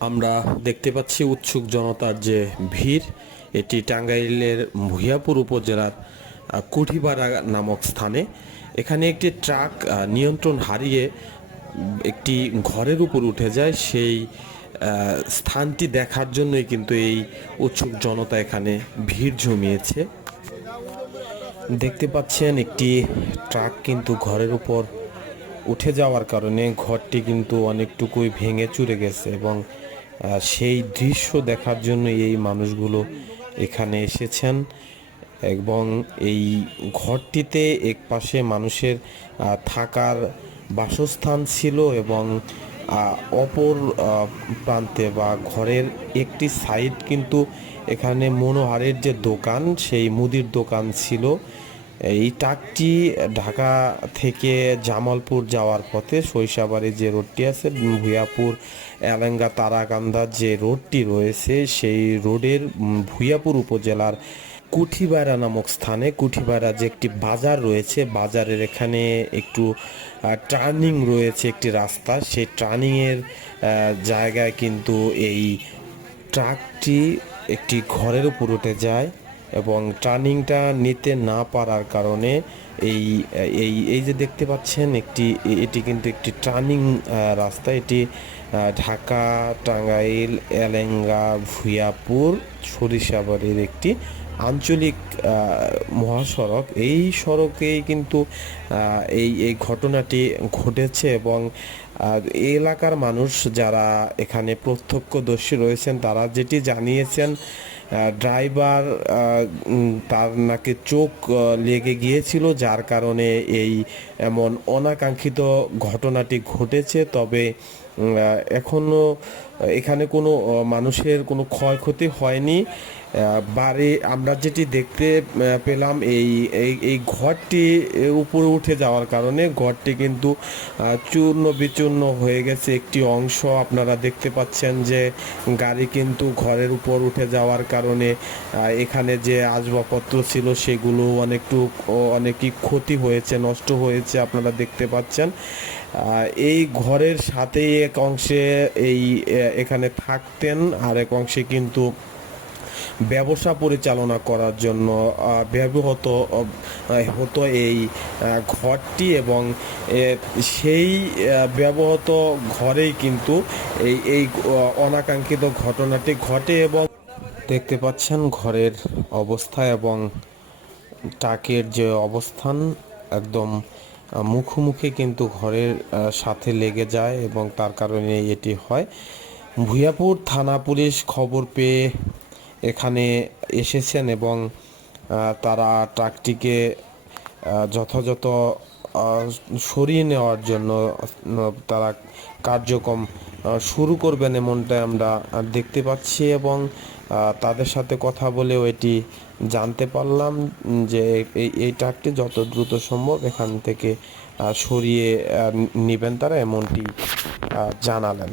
আমরা দেখতে পাচ্ছি উৎসুক জনতার যে ভিড়। এটি টাঙ্গাইলের ভূয়াপুর উপজেলার আহ, কুঠিপাড়া নামক স্থানে। এখানে একটি ট্রাক নিয়ন্ত্রণ হারিয়ে একটি ঘরের উপর উঠে যায়। সেই স্থানটি দেখার জন্যই কিন্তু এই উৎসুক জনতা এখানে ভিড় জমিয়েছে। দেখতে পাচ্ছেন একটি ট্রাক কিন্তু ঘরের উপর উঠে যাওয়ার কারণে ঘরটি কিন্তু অনেকটুকুই ভেঙে চুরে গেছে এবং সেই দৃশ্য দেখার জন্য এই মানুষগুলো এখানে এসেছেন এবং এই ঘরটিতে এক পাশে মানুষের থাকার বাসস্থান ছিল এবং অপর প্রান্তে বা ঘরের একটি সাইড কিন্তু এখানে মনোহারের যে দোকান, সেই মুদির দোকান ছিল। এই ট্রাকটি ঢাকা থেকে জামালপুর যাওয়ার পথে সরিষাবাড়ি যে রোডটি আছে ভুয়াপুর এলেঙ্গা, তারাকান্দা যে রোডটি রয়েছে, সেই রোডের ভুয়াপুর উপজেলার কুঠিবাড়া নামক স্থানে, কুঠিবাড়া যে একটি বাজার রয়েছে, বাজারের এখানে একটু টার্নিং রয়েছে একটি রাস্তা। সেই টার্নিংয়ের জায়গায় কিন্তু এই ট্রাকটি একটি ঘরের উপর উঠে যায়। এবং টার্নিংটা নিতে না পারার কারণে এই এই এই যে দেখতে পাচ্ছেন একটি, এটি কিন্তু একটি টার্নিং রাস্তা। এটি ঢাকা, টাঙ্গাইল, এলেঙ্গা ভুয়াপুর সরিষাবাড়ির একটি আঞ্চলিক মহাসড়ক। এই সড়কেই কিন্তু এই এই ঘটনাটি ঘটেছে এবং এলাকার মানুষ যারা এখানে প্রত্যক্ষদর্শী রয়েছেন, তারা যেটি জানিয়েছেন ড্রাইভার তার নাকি চোখ লেগে গিয়েছিল, যার কারণে এই এমন অনাকাঙ্ক্ষিত ঘটনাটি ঘটেছে। তবে এখনও এখানে কোনো মানুষের কোনো ক্ষয়ক্ষতি হয়নি। বাড়ি আমরা যেটি দেখতে পেলাম এই এই ঘরটি উপরে উঠে যাওয়ার কারণে ঘরটি কিন্তু চূর্ণ বিচূর্ণ হয়ে গেছে। একটি অংশ আপনারা দেখতে পাচ্ছেন যে গাড়ি কিন্তু ঘরের উপর উঠে যাওয়ার কারণে এখানে যে আসবাবপত্র ছিল সেগুলো অনেকটু অনেকই ক্ষতি হয়েছে, নষ্ট হয়েছে আপনারা দেখতে পাচ্ছেন। এই ঘরের সাথেই এক অংশে এই এখানে থাকতেন আর এক অংশে কিন্তু ব্যবসা পরিচালনা করার জন্য ব্যবহৃত হতো এই ঘরটি এবং সেই ব্যবহৃত ঘরেই কিন্তু এই এই অনাকাঙ্ক্ষিত ঘটনাটি ঘটে এবং দেখতে পাচ্ছেন ঘরের অবস্থা এবং টাকের যে অবস্থান একদম মুখোমুখি কিন্তু ঘরের সাথে লেগে যায় এবং তার কারণে এটি হয়। ভুয়াপুর থানা পুলিশ খবর পেয়ে এখানে এসেছেন এবং তারা ট্রাকটিকে যথাযথ সরিয়ে নেওয়ার জন্য তারা কার্যক্রম শুরু করবেন এমনটাই আমরা দেখতে পাচ্ছি এবং তাদের সাথে কথা বলেও এটি জানতে পারলাম যে এই ট্রাকটি যত দ্রুত সম্ভব এখান থেকে সরিয়ে নেবেন তারা এমনটি জানালেন।